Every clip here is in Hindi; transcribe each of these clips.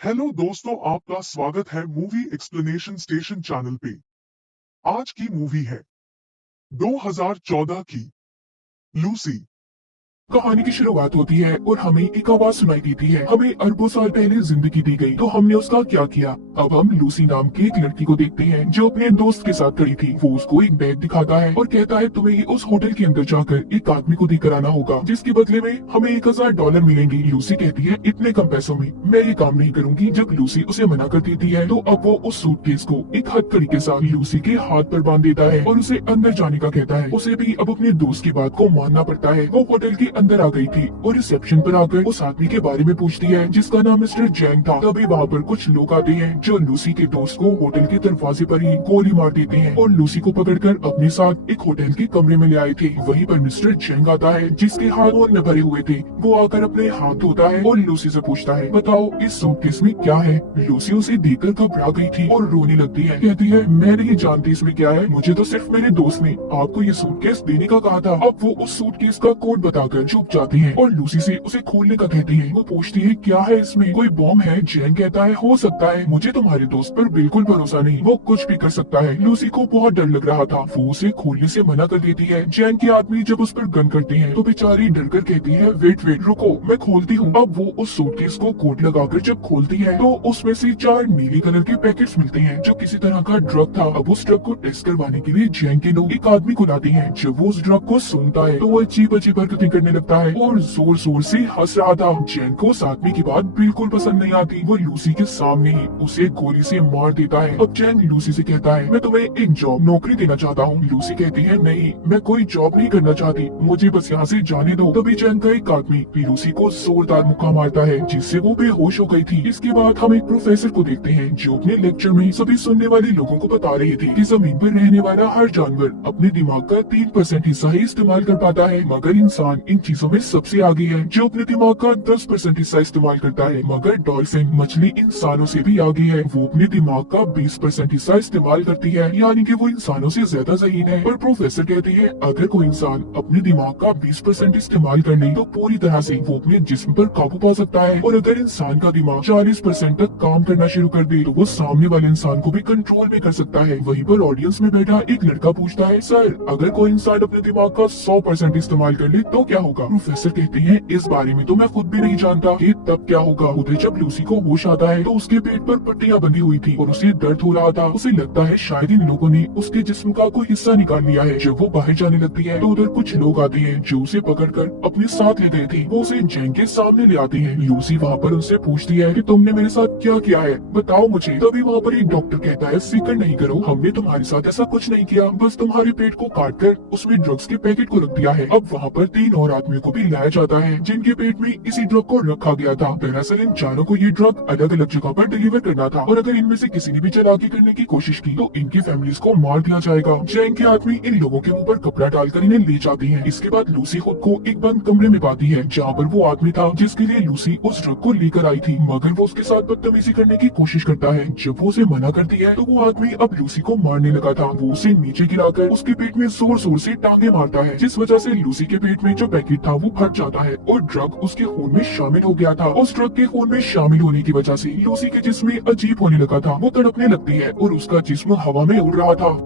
हेलो दोस्तों, आपका स्वागत है मूवी एक्सप्लेनेशन स्टेशन चैनल पे। आज की मूवी है 2014 की लूसी। कहानी की शुरुआत होती है और हमें एक आवाज सुनाई देती है। हमें अरबों साल पहले जिंदगी दी गई, तो हमने उसका क्या किया। अब हम लूसी नाम की एक लड़की को देखते हैं जो अपने दोस्त के साथ खड़ी थी। वो उसको एक बैग दिखाता है और कहता है तुम्हें उस होटल के अंदर जाकर एक आदमी को देकर आना होगा, जिसके बदले में हमें $1000 मिलेंगे। लूसी कहती है इतने कम पैसों में मैं ये काम नहीं करूंगी। जब लूसी उसे मना कर देती है तो अब वो उस सूटकेस को एक हथकड़ी के साथ लूसी के हाथ पर बांध देता है और उसे अंदर जाने का कहता है। उसे भी अब अपने दोस्त की बात को मानना पड़ता है। वो होटल के अंदर आ गई थी और रिसेप्शन पर आकर उस आदमी के बारे में पूछती है जिसका नाम मिस्टर जैंग था। तभी वहाँ पर कुछ लोग आते हैं जो लूसी के दोस्त को होटल के दरवाजे पर ही गोली मार देते हैं और लूसी को पकड़कर अपने साथ एक होटल के कमरे में ले आए थे। वहीं पर मिस्टर जैंग आता है जिसके हाथ खून में भरे हुए थे। वो आकर अपने हाथ धोता है और लूसी से पूछता है बताओ इस सूटकेस में क्या है। लूसी उसे देखकर घबरा गई थी और रोने लगती है। कहती है मैं नहीं जानती इसमें क्या है, मुझे तो सिर्फ मेरे दोस्त ने आपको ये सूटकेस देने का कहा था। अब वो उस सूटकेस का कोड बताकर चुप जाती है और लूसी से उसे खोलने का कहती है। वो पूछती है क्या है इसमें, कोई बॉम्ब है। जैन कहता है हो सकता है, मुझे तुम्हारे दोस्त पर बिल्कुल भरोसा नहीं, वो कुछ भी कर सकता है। लूसी को बहुत डर लग रहा था, वो उसे खोलने से मना कर देती है। जैन के आदमी जब उस पर गन करते हैं तो बेचारी डर कर कहती है वेट वेट रुको मैं खोलती हूँ। अब वो उस सूटकेस को कोड लगाकर जब खोलती है तो उसमें से 4 नीले कलर के पैकेट्स मिलते हैं जो किसी तरह का ड्रग था। अब उस ड्रग को टेस्ट करवाने के लिए जैन के लोग एक आदमी को लाते हैं। जब वो उस ड्रग को सूंघता है तो वो अजीब अजीब हरकतें करने लगता है और जोर जोर से हंस रहा था। जैन को उस आदमी की बात बिल्कुल पसंद नहीं आती। वो लूसी के सामने ही उसे गोली से मार देता है। अब जैन लूसी से कहता है मैं तुम्हें एक जॉब नौकरी देना चाहता हूँ। लूसी कहती है नहीं मैं कोई जॉब नहीं करना चाहती, मुझे बस यहाँ से जाने दो। तभी जैन का एक आदमी लूसी को जोरदार मुक्का मारता है जिससे वो बेहोश हो गई थी। इसके बाद हम एक प्रोफेसर को देखते हैं जो अपने लेक्चर में सभी सुनने वाले लोगों को बता रही थी कि जमीन पर रहने वाला हर जानवर अपने दिमाग का 3% हिस्सा ही इस्तेमाल कर पाता है, मगर इंसान इन चीजों में सबसे आगे है जो अपने दिमाग का 10% हिस्सा इस्तेमाल करता है। मगर डॉल्फिन मछली इंसानों से भी आगे है, वो अपने दिमाग का 20% हिस्सा इस्तेमाल करती है, यानी कि वो इंसानों से ज्यादा ज़हीन है। पर प्रोफेसर कहती है अगर कोई इंसान अपने दिमाग का 20% इस्तेमाल कर ले तो पूरी तरह से वो अपने जिस्म पर काबू पा सकता है, और अगर इंसान का दिमाग 40% तक काम करना शुरू कर दे तो वो सामने वाले इंसान को भी कंट्रोल में कर सकता है। वहीं पर ऑडियंस में बैठा एक लड़का पूछता है सर अगर कोई इंसान अपने दिमाग का 100% इस्तेमाल कर ले तो क्या होगा। प्रोफेसर कहते हैं इस बारे में तो मैं खुद भी नहीं जानता कि तब क्या होगा। उधर जब लूसी को होश आता है तो उसके पेट पर पट्टियां बंधी हुई थी और उसे दर्द हो रहा था। उसे लगता है शायद इन लोगों ने उसके जिस्म का कोई हिस्सा निकाल लिया है। जब वो बाहर जाने लगती है तो उधर कुछ लोग आते हैं जो उसे पकड़कर अपने साथ ले गए थे। वो उसे जैंग के सामने ले आते हैं। लूसी वहाँ पर उनसे पूछती है कि तुमने मेरे साथ क्या किया है, बताओ मुझे। तभी वहाँ पर एक डॉक्टर कहता है फिक्र नहीं करो, हमने तुम्हारे साथ ऐसा कुछ नहीं किया, बस तुम्हारे पेट को काट कर उसमें ड्रग्स के पैकेट को रख दिया है। अब वहाँ पर 3 और आदमियों को भी लाया जाता है जिनके पेट में इसी ड्रग को रखा गया था। दरअसल इन चारों को ये ड्रग अलग अलग जगह पर डिलीवर करना था और अगर इनमें से किसी ने भी चालाकी करने की कोशिश की तो इनकी फैमिलीज को मार दिया जाएगा। जैंग के आदमी इन लोगों के मुंह पर कपड़ा डालकर इन्हें ले जाते हैं। इसके बाद लूसी खुद को एक बंद कमरे में पाती है जहाँ पर वो आदमी था जिसके लिए लूसी उस ड्रग को लेकर आई थी, मगर वो उसके साथ बदतमीजी करने की कोशिश करता है। जब वो उसे मना करती है तो वो आदमी अब लूसी को मारने लगा था। वो उसे नीचे गिराकर उसके पेट में जोर जोर से टांगे मारता है, जिस वजह से लूसी के पेट में जो पैकेट था वो फट जाता है और ड्रग उसके खून में शामिल हो गया था। उस ड्रग के खून में शामिल होने की वजह से लूसी के जिस्म में अजीब होने लगा था। वो तड़पने लगती है और उसका जिस्म हवा में उड़ रहा था।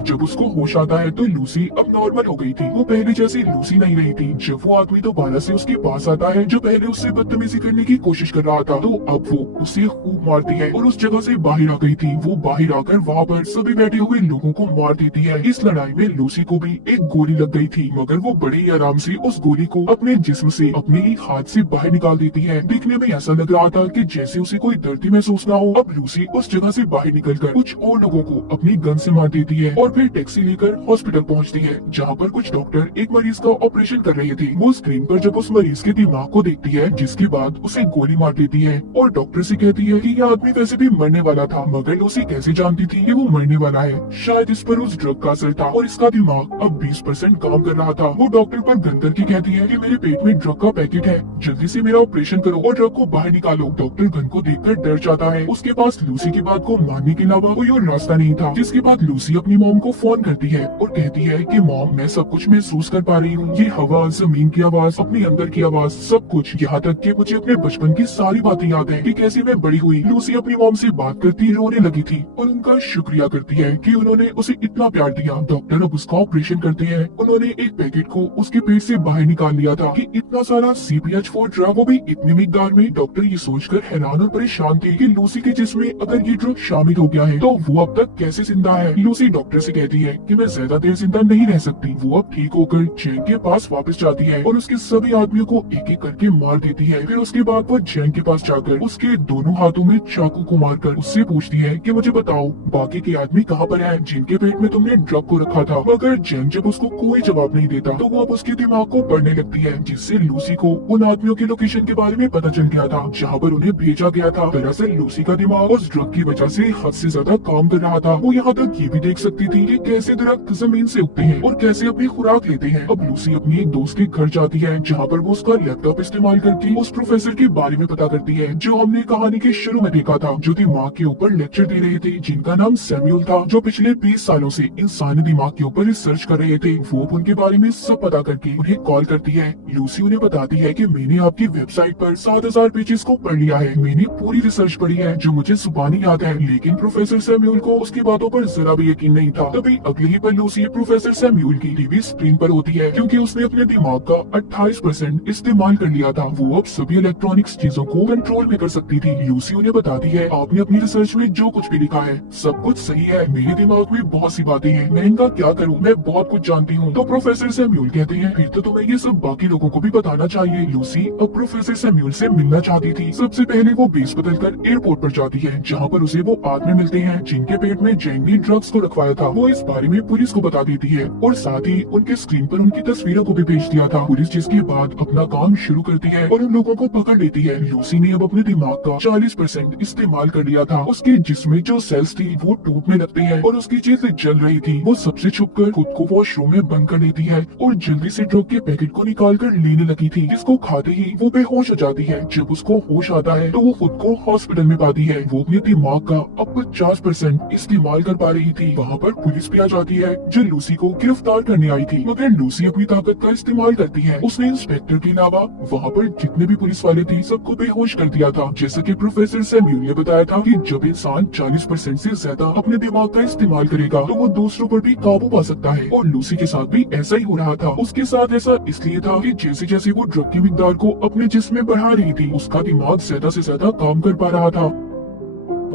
जब उसको होश आता है तो लूसी अब नॉर्मल हो गई थी। वो पहले जैसी लूसी नहीं रही थी। जब वो आदमी दोबारा से उसके पास आता है जो पहले उससे बदतमीजी करने की कोशिश कर रहा था, तो अब वो उसे खूब मारती है और उस जगह से बाहर आ गई थी। वो बाहर आकर वहाँ पर सभी बैठे हुए लोगों को मार देती है। इस लड़ाई में लूसी को भी एक गोली लग गई थी, मगर वो बड़े ही आराम से उस गोली को अपने जिस्म से अपने ही हाथ से बाहर निकाल देती है। दिखने में ऐसा लग रहा था कि जैसे उसे कोई दर्द महसूस ना हो। अब लूसी उस जगह से बाहर निकलकर कुछ और लोगों को अपनी गन से मार देती है और फिर टैक्सी लेकर हॉस्पिटल पहुंचती है जहां पर कुछ डॉक्टर एक मरीज का ऑपरेशन कर रहे थे। वो स्क्रीन पर जब उस मरीज के दिमाग को देखती है जिसके बाद उसे गोली मार देती है और डॉक्टर से कहती है कि यह आदमी वैसे भी मरने वाला था, मगर लूसी कैसे जानती थी कि वो मरने वाला है। शायद इस पर उस ड्रग का असर था और इसका दिमाग अब 20% काम कर रहा था। वो डॉक्टर पर गन करके कहती है कि मेरे पेट में ड्रग का पैकेट है, जल्दी से मेरा ऑपरेशन करो और ड्रग को बाहर निकालो। डॉक्टर गन को देखकर डर जाता है। उसके पास लूसी की बात को मानने के अलावा कोई और रास्ता नहीं था। जिसके बाद लूसी अपनी मॉम मॉम को फोन करती है और कहती है कि मॉम, मैं सब कुछ महसूस कर पा रही हूँ, ये हवा, जमीन की आवाज, अपने अंदर की आवाज, सब कुछ, यहाँ तक कि मुझे अपने बचपन की सारी बातें याद है कि कैसे मैं बड़ी हुई। लूसी अपनी मॉम से बात करती रोने लगी थी और उनका शुक्रिया करती है कि उन्होंने उसे इतना प्यार दिया। डॉक्टर अब उसका ऑपरेशन करते हैं। उन्होंने एक पैकेट को उसके पेट से बाहर निकाल लिया था कि इतना सारा CPH4 ड्रग, वो भी इतनी मिकदार में। डॉक्टर ये सोचकर हैरान और परेशान थे कि लूसी के जिस्म में अगर ये ड्रग शामिल हो गया है तो वो अब तक कैसे जिंदा है। लूसी डॉक्टर से कहती है कि मैं ज्यादा देर जिंदा नहीं रह सकती। वो अब ठीक होकर जैंग के पास वापस जाती है और उसके सभी आदमियों को एक एक करके मार देती है। फिर उसके बाद वो जैंग के पास जाकर उसके दोनों हाथों में चाकू को मारकर उससे पूछती है कि मुझे बताओ बाकी के आदमी कहाँ पर हैं जिनके पेट में तुमने ड्रग को रखा था। मगर जैंग जब उसको कोई जवाब नहीं देता तो वो अब उसके दिमाग को पढ़ने लगती है, जिससे लूसी को उन आदमियों की लोकेशन के बारे में पता चल गया था जहाँ पर उन्हें भेजा गया था। दरअसल लूसी का दिमाग उस ड्रग की वजह से हद से ज्यादा काम कर रहा था। वो यहाँ तक ये भी देख सकती थी कि कैसे दरख्त जमीन से उगते हैं और कैसे अपनी खुराक लेते हैं। अब लूसी अपनी एक दोस्त के घर जाती है जहाँ पर वो उसका लैपटॉप इस्तेमाल करके उस प्रोफेसर के बारे में पता करती है जो हमने कहानी के शुरू में देखा था, जो दिमाग के ऊपर लेक्चर दे रहे थे, जिनका नाम सैमुअल था, जो पिछले 20 सालों से इंसानी दिमाग के ऊपर रिसर्च कर रहे थे। वो उनके बारे में सब पता करके उन्हें कॉल करती है। लूसी उन्हें बताती है कि मैंने आपकी वेबसाइट पर 7000 पेजेस को पढ़ लिया है, मैंने पूरी रिसर्च पढ़ी है जो मुझे जुबानी याद है। लेकिन प्रोफेसर सैमुअल को उसकी बातों पर जरा भी यकीन नहीं था। तभी अगले ही पल लूसी प्रोफेसर सैमुअल की टीवी स्क्रीन पर होती है क्योंकि उसने अपने दिमाग का 28% इस्तेमाल कर लिया था। वो अब सभी इलेक्ट्रॉनिक्स चीजों को कंट्रोल में कर सकती थी। लूसी उन्हें बताती है आपने अपनी रिसर्च में जो कुछ भी लिखा है सब कुछ सही है, मेरे दिमाग में बहुत सी बातें हैं, मैं इनका क्या करूं, मैं बहुत कुछ जानती हूँ। तो प्रोफेसर सैमुअल कहते हैं फिर तो तुम्हें ये सब बाकी लोगों को भी बताना चाहिए। लूसी अब प्रोफेसर सैमुअल से मिलना चाहती थी। सबसे पहले वो बेस बदलकर एयरपोर्ट पर जाती है जहाँ पर उसे वो आदमी मिलते हैं जिनके पेट में जैंग ने ड्रग्स को रखवाया था। वो इस बारे में पुलिस को बता देती है और साथ ही उनके स्क्रीन पर उनकी तस्वीरों को भी भेज दिया था। पुलिस जिसके बाद अपना काम शुरू करती है और उन लोगों को पकड़ लेती है। लूसी ने अब अपने दिमाग का 40% इस्तेमाल कर लिया था। उसके जिस्म में जो सेल्स थी वो टूटने लगते हैं और उसकी चीजें जल रही थी। वो सबसे छुपकर खुद को वॉशरूम में बंद कर लेती है और जल्दी से ड्रग के पैकेट को निकाल कर लेने लगी थी, जिसको खाते ही वो बेहोश हो जाती है। जब उसको होश आता है तो वो खुद को हॉस्पिटल में पाती है। वो अपने दिमाग का अब 50% इस्तेमाल कर पा रही थी। वहाँ पर पुलिस भी आ जाती है जो लूसी को गिरफ्तार करने आई थी। मगर लूसी अपनी ताकत का इस्तेमाल करती है। उसने इंस्पेक्टर के अलावा वहाँ पर जितने भी पुलिस वाले थे सबको बेहोश कर दिया था। जैसा कि प्रोफेसर सैमुअल ने बताया था कि जब इंसान 40% से ज्यादा अपने दिमाग का इस्तेमाल करेगा तो वो दूसरों पर भी काबू पा सकता है, और लूसी के साथ भी ऐसा ही हो रहा था। उसके साथ ऐसा इसलिए था कि जैसे जैसे वो ड्रग की मिकदार को अपने जिस्म में बढ़ा रही थी उसका दिमाग ज्यादा से ज्यादा काम कर पा रहा था।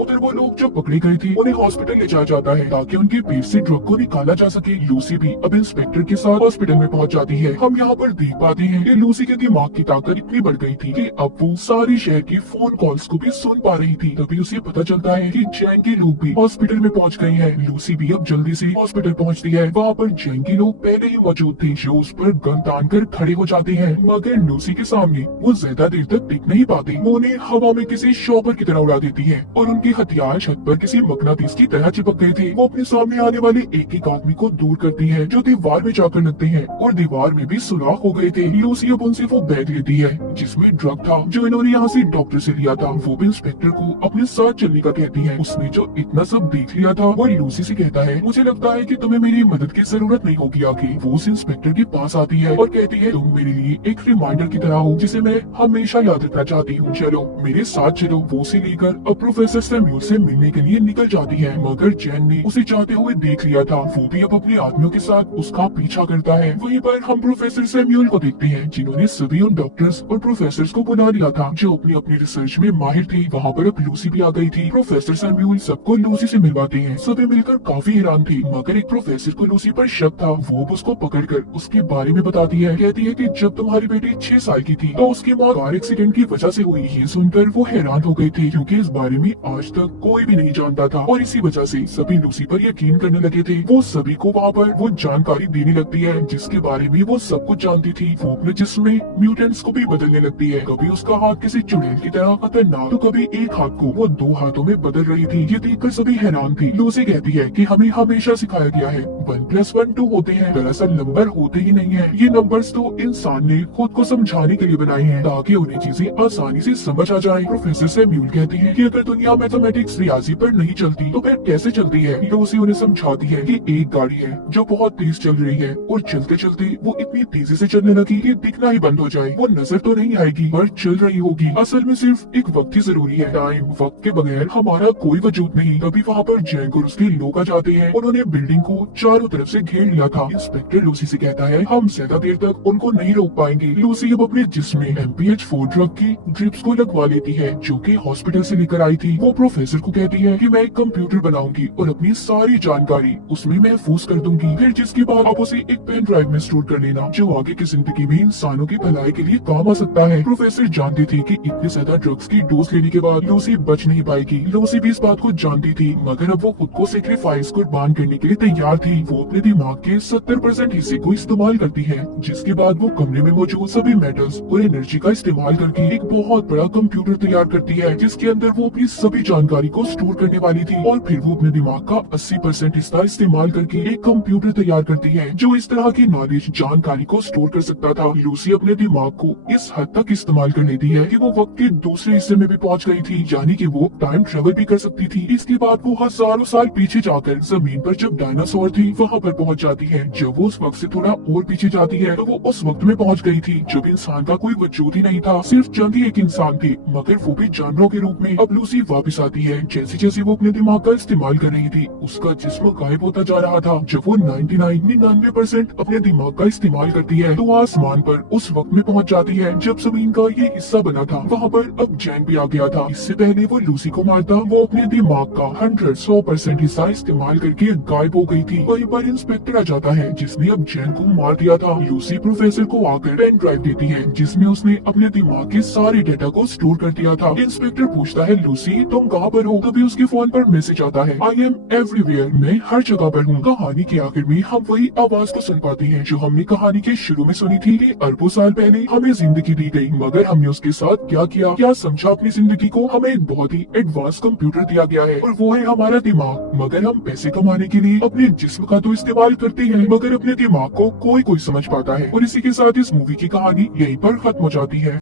उधर वो लोग जो पकड़े गए थे उन्हें हॉस्पिटल ले जाया जाता है ताकि उनके पेट से ड्रग को निकाला जा सके। लूसी भी अब इंस्पेक्टर के साथ हॉस्पिटल में पहुंच जाती है। हम यहाँ पर देख पाते हैं कि लूसी के दिमाग की ताकत इतनी बढ़ गई थी कि अब वो सारी शहर की फोन कॉल्स को भी सुन पा रही थी। तभी उसे पता चलता है कि जैंग के लोग भी हॉस्पिटल में पहुँच गए हैं। लूसी भी अब जल्दी से हॉस्पिटल पहुँचती है। वहाँ पर जैंग के लोग पहले ही मौजूद थे जो उस पर गन तान कर खड़े हो जाते हैं। मगर लूसी के सामने वो ज्यादा देर तक टिक नहीं पाती। वो उन्हें हवा में किसी शॉपर की तरह उड़ा देती है और उनके हथियार छत पर किसी मकनातीस की तरह चिपक गए थे। वो अपने सामने आने वाले एक एक आदमी को दूर करती है जो दीवार में जाकर लगते हैं और दीवार में भी सुराख हो गए थे। लूसी अब उनसे वो बैग लेती है जिसमें ड्रग था जो इन्होंने यहाँ से डॉक्टर से लिया था। वो भी इंस्पेक्टर को अपने साथ चलने का कहती है। उसने जो इतना सब देख लिया था वो लूसी से कहता है मुझे लगता है कि तुम्हें मेरी मदद की जरूरत नहीं होगी आगे। वो उस इंस्पेक्टर के पास आती है और कहती है तुम मेरे लिए एक रिमाइंडर की तरह हो जिसे मैं हमेशा याद रखना चाहती हूँ, चलो मेरे साथ चलो। वो उसे लेकर अब प्रोफेसर सैमुअल से मिलने के लिए निकल जाती है। मगर जैंग ने उसे जाते हुए देख लिया था। वो भी अब अपने आदमियों के साथ उसका पीछा करता है। वहीं पर हम प्रोफेसर सैमुअल को देखते हैं जिन्होंने सभी उन डॉक्टर्स और प्रोफेसर को बुला लिया था जो अपनी अपनी रिसर्च में माहिर थे। वहाँ पर अब लूसी भी आ गई थी। प्रोफेसर सैमुअल सबको लूसी से मिलवाते हैं। सभी मिलकर काफी हैरान थे, मगर एक प्रोफेसर को लूसी पर शक था। वो उसको पकड़कर उसके बारे में बताती है। कहती है कि जब तुम्हारी बेटी 6 साल की थी तो उसकी मौत कार एक्सीडेंट की वजह से हुई। ये सुनकर वो हैरान हो गए थे क्योंकि इस बारे में आज तक कोई भी नहीं जानता था और इसी वजह से सभी लूसी पर यकीन करने लगे थे। वो सभी को वहाँ पर वो जानकारी देने लगती है जिसके बारे में वो सब कुछ जानती थी। वो अपने जिस्म में म्यूटेंट्स को भी बदलने लगती है। कभी उसका हाथ किसी चुड़ैल की तरह खतरनाक तो कभी एक हाथ को वो 2 हाथों में बदल रही थी। ये देखकर सभी हैरान थे। लूसी कहती है कि हमें हमेशा सिखाया गया है 1+1 2 होते हैं, दरअसल नंबर होते ही नहीं है। ये नंबर्स तो इंसान ने खुद को समझाने के लिए बनाए हैं ताकि उन्हें चीजें आसानी से समझ आ जाए। प्रोफेसर सैमुअल कहते हैं कि अगर दुनिया में मैथमेटिक्स रियाजी पर नहीं चलती तो फिर कैसे चलती है। लूसी उन्हें समझाती है कि एक गाड़ी है जो बहुत तेज चल रही है और चलते चलते वो इतनी तेजी से चलने लगी कि दिखना ही बंद हो जाए। वो नजर तो नहीं आएगी पर चल रही होगी। असल में सिर्फ एक वक्त ही जरूरी है। टाइम वक्त के बगैर हमारा कोई वजूद नहीं। तभी वहाँ पर जैक और उसके लोग आ जाते हैं। उन्होंने बिल्डिंग को चारों तरफ से घेर लिया था। इंस्पेक्टर लूसी से कहता है हम ज्यादा देर तक उनको नहीं रोक पाएंगे। लूसी अब अपने जिस्म में MPH4 ड्रग की ड्रिप्स को लगवा लेती है जो कि हॉस्पिटल से लेकर आई थी। वो प्रोफेसर को कहती है कि मैं एक कंप्यूटर बनाऊंगी और अपनी सारी जानकारी उसमें महफूज कर दूंगी। फिर जिसके बाद आप उसे एक पेन ड्राइव में स्टोर कर लेना जो आगे की जिंदगी में इंसानों की भलाई के लिए काम आ सकता है। प्रोफेसर जानती थी कि इतने ज्यादा ड्रग्स की डोज लेने के बाद लूसी बच नहीं पाएगी। लूसी भी इस बात को जानती थी मगर अब वो खुद को सेक्रीफाइस कुर्बान करने के लिए तैयार थी। वो अपने दिमाग के 70% हिस्से को इस्तेमाल करती है जिसके बाद वो कमरे में मौजूद सभी मेटल्स और एनर्जी का इस्तेमाल करके एक बहुत बड़ा कंप्यूटर तैयार करती है जिसके अंदर वो अपनी सभी जानकारी को स्टोर करने वाली थी। और फिर वो अपने दिमाग का 80% हिस्सा इस्तेमाल करके एक कंप्यूटर तैयार करती है जो इस तरह की नॉलेज जानकारी को स्टोर कर सकता था। लूसी अपने दिमाग को इस हद तक इस्तेमाल कर लेती है कि वो वक्त के दूसरे हिस्से में भी पहुंच गई थी, यानी कि वो टाइम ट्रेवल भी कर सकती थी। इसके बाद वो हजारों साल पीछे जाकर जमीन पर जब डायनासोर थी वहाँ पर पहुंच जाती है। जब वो उस वक्त से थोड़ा और पीछे जाती है तो वो उस वक्त में पहुंच गई थी जब इंसान का कोई वजूद ही नहीं था, सिर्फ चंद ही एक इंसान थे मगर वो भी जानवरों के रूप में। अब लूसी वापस आती है। जैसे जैसे वो अपने दिमाग का इस्तेमाल कर रही थी उसका जिस्म गायब होता जा रहा था। जब वो 99% अपने दिमाग का इस्तेमाल करती है तो आसमान पर उस वक्त में पहुंच जाती है जब जमीन का ये हिस्सा बना था। वहाँ पर अब जैंग भी आ गया था। इससे पहले वो लूसी को मारता वो अपने दिमाग का 100% हिस्सा इस्तेमाल करके गायब हो गई थी। वहीं पर इंस्पेक्टर आ जाता है जिसने अब जैंग को मार दिया था। लूसी प्रोफेसर को आकर पेन ड्राइव देती है जिसमें उसने अपने दिमाग के सारे डेटा को स्टोर कर दिया था। इंस्पेक्टर पूछता है लूसी तुम कहाँ पर हो? तभी उसके फोन पर मैसेज आता है आई एम एवरीवेयर, मैं हर जगह पर हूँ। कहानी के आखिर में हम वही आवाज को सुन पाते हैं जो हमने कहानी के शुरू में सुनी थी कि अरबों साल पहले हमें जिंदगी दी गई मगर हमने उसके साथ क्या किया, क्या समझा अपनी जिंदगी को। हमें एक बहुत ही एडवांस कंप्यूटर दिया गया है और वो है हमारा दिमाग। मगर हम पैसे कमाने के लिए अपने जिस्म का तो इस्तेमाल करते हैं मगर अपने दिमाग को कोई समझ पाता है। और इसी के साथ इस मूवी की कहानी यहीं पर खत्म हो जाती है।